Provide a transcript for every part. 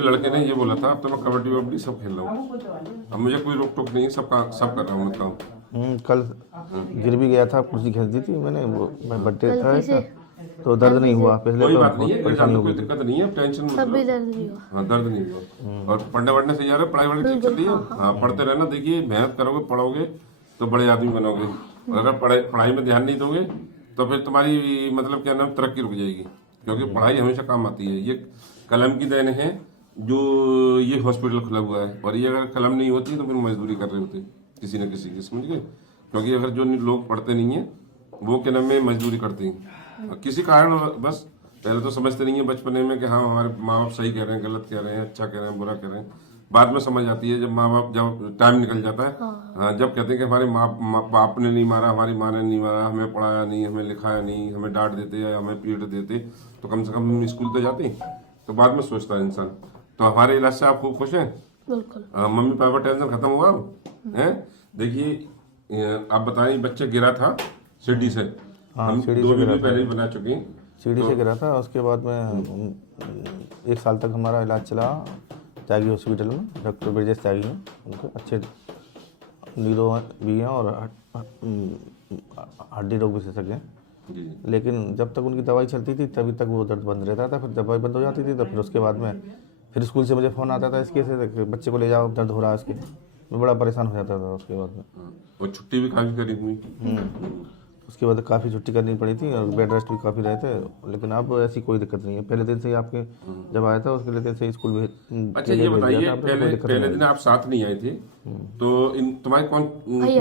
लड़के ने ये बोला था अब तो मैं कबड्डी वबड्डी सब खेल रहा हूँ, अब मुझे कोई रोक टोक नहीं है, सब कर रहा हूँ मैं काम। कल गिर भी गया था, कुर्सी खींच दी थी मैंने, वो मैं बर्थडे था इसका, तो दर्द नहीं हुआ पहले। कोई तो बात नहीं है, परेशानी हो कोई गई थी। दिक्कत नहीं है, टेंशन मत तब भी लो। दर्द नहीं हुआ। हाँ दर्द नहीं हुआ। और पढ़ने वढ़ने से जा रहे, पढ़ाई वढ़ाई ठीक चल रही है। हाँ पढ़ते रहना, देखिए मेहनत करोगे पढ़ोगे तो बड़े आदमी बनोगे, और अगर पढ़ाई में ध्यान नहीं दोगे तो फिर तुम्हारी मतलब क्या नाम तरक्की रुक जाएगी, क्योंकि पढ़ाई हमेशा काम आती है। ये कलम की देन है जो ये हॉस्पिटल खुला हुआ है, और ये अगर कलम नहीं होती तो फिर मजदूरी कर रहे होते किसी न किसी की, समझ गए। क्योंकि अगर जो लोग पढ़ते नहीं है वो क्या नाम में मजदूरी करते हैं किसी कारण बस। पहले तो समझते नहीं है बचपने में कि हाँ हमारे माँ बाप सही कह रहे हैं, गलत कह रहे हैं, अच्छा कह रहे हैं, बुरा कह रहे हैं। बाद में समझ आती है जब माँ बाप, जब टाइम निकल जाता है। हाँ जब कहते हैं कि हमारे बाप ने नहीं मारा, हमारी माँ ने नहीं मारा, हमें पढ़ाया नहीं, हमें लिखाया नहीं, हमें डांट देते या हमें पीट देते, तो कम से कम हम स्कूल तो जाते। तो बाद में सोचता है इंसान। तो हमारे इलाज से आप खूब खुश हैं? बिल्कुल। मम्मी पापा टेंशन खत्म हुआ अब हैं? देखिए आप बताएं, बच्चे गिरा था सीढ़ी से, हम 2 वीडियो पहले ही बना चुके हैं। सीढ़ी से गिरा था, उसके बाद में 1 साल तक हमारा इलाज चला त्यागी हॉस्पिटल में, डॉक्टर ब्रजेश त्यागी हैं, उनके अच्छे न्यूरो भी हैं और हड्डी रोग विशेषज्ञ हैं। लेकिन जब तक उनकी दवाई चलती थी तभी तक वो दर्द बंद रहता था, फिर दवाई बंद हो जाती थी तो फिर उसके बाद में फिर स्कूल से मुझे फ़ोन आता था इसके से, बच्चे को ले जाओ दर्द हो रहा है इसके, मैं बड़ा परेशान हो जाता था उसके बाद में। और छुट्टी भी काफी करी हुई। उसके बाद काफ़ी छुट्टी करनी पड़ी थी और बेड रेस्ट भी काफ़ी रहे थे, लेकिन अब ऐसी कोई दिक्कत नहीं है। पहले दिन से ही आपके जब आया था उसके दिन से ही स्कूल भेज। अच्छा ये बताइए, पहले दिन आप साथ नहीं आए थे, तो तुम्हारे कौन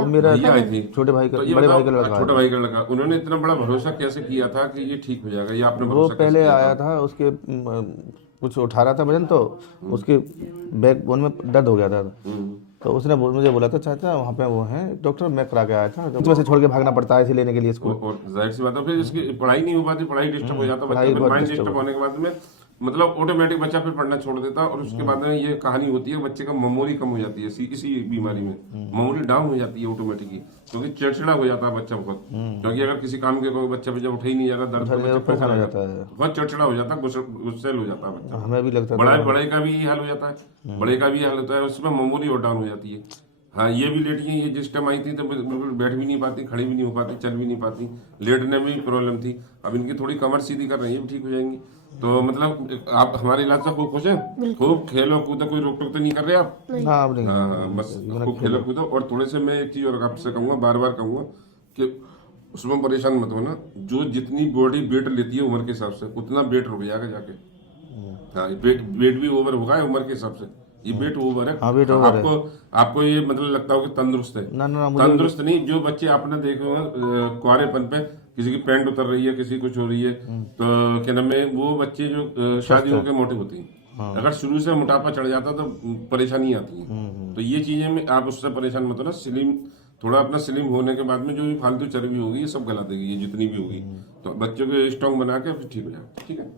मेरा भैया आए थे? छोटे भाई का, तो बड़े भाई का लड़का, छोटा भाई का लड़का, उन्होंने इतना बड़ा भरोसा कैसे किया था कि ये ठीक हो जाएगा? ये आपने वो भरोसा पहले आया था, उसके कुछ उठा रहा था वजन, तो उसके बैकबोन में दर्द हो गया था, तो उसने मुझे बोला था चाचा वहाँ पे वो है डॉक्टर, मैं करा के आया था, तो वैसे छोड़ के भागना पड़ता है इसे लेने के लिए स्कूल। और जाहिर सी बात है फिर इसकी पढ़ाई नहीं हो पाती, पढ़ाई डिस्टर्ब हो जाता, बच्चा फिर माइंड डिस्टर्ब होने के बाद में मतलब ऑटोमेटिक बच्चा फिर पढ़ना छोड़ देता, और उसके बाद में ये कहानी होती है बच्चे का मेमोरी कम हो जाती है इसी बीमारी में, मेमोरी डाउन हो जाती है ऑटोमेटिकली, क्योंकि चिड़चिड़ा हो जाता है बच्चा बहुत। क्योंकि अगर किसी काम के कोई बच्चा जब उठा ही नहीं जाता, दर्द परेशान हो जाता है, बहुत चिड़चिड़ा हो जाता है, गुस्सेल हो जाता है बच्चा। हमें भी लगता था। बड़े का भी हाल हो जाता है, बड़े का भी हाल होता है, उसमें मेमोरी और डाउन हो जाती है। हाँ ये भी लेटी है, ये जिस टाइम आई थी तो बिल्कुल बैठ भी नहीं पाती, खड़ी भी नहीं हो पाती, चल भी नहीं पाती, लेटने में भी प्रॉब्लम थी। अब इनकी थोड़ी कमर सीधी कर रही है, ठीक हो जाएंगी। तो मतलब आप हमारे इलाज से खूब खुश हैं? खूब खेलो कूदो, कोई रोक टोक तो नहीं कर रहे आप? हाँ बस खूब खेलो कूदो। और थोड़े से मैं एक चीज और आपसे कहूँगा, बार बार कहूँगा कि उसमें परेशान मत होना। जो जितनी बॉडी वेट लेती है उम्र के हिसाब से, उतना वेट रुक जाएगा जाके। हाँ वेट भी ओवर होगा उम्र के हिसाब से, ये वेट ओवर है। आपको ये मतलब लगता हो कि तंदुरुस्त है, तंदुरुस्त नहीं। जो बच्चे आपने देखे होंगे कुआरेपन पे किसी की पैंट उतर रही है, किसी कुछ हो रही है, तो क्या नाम है, वो बच्चे जो शादी होकर मोटे होते हैं। अगर शुरू से मोटापा चढ़ जाता तो परेशानी आती है। तो ये चीजें में आप उससे परेशान मत हो ना। स्लिम थोड़ा अपना स्लिम होने के बाद में जो भी फालतू चर्बी होगी ये सब गला देगी, ये जितनी भी होगी। तो बच्चों को स्ट्रॉन्ग बना के फिर ठीक हो जाएगा, ठीक है।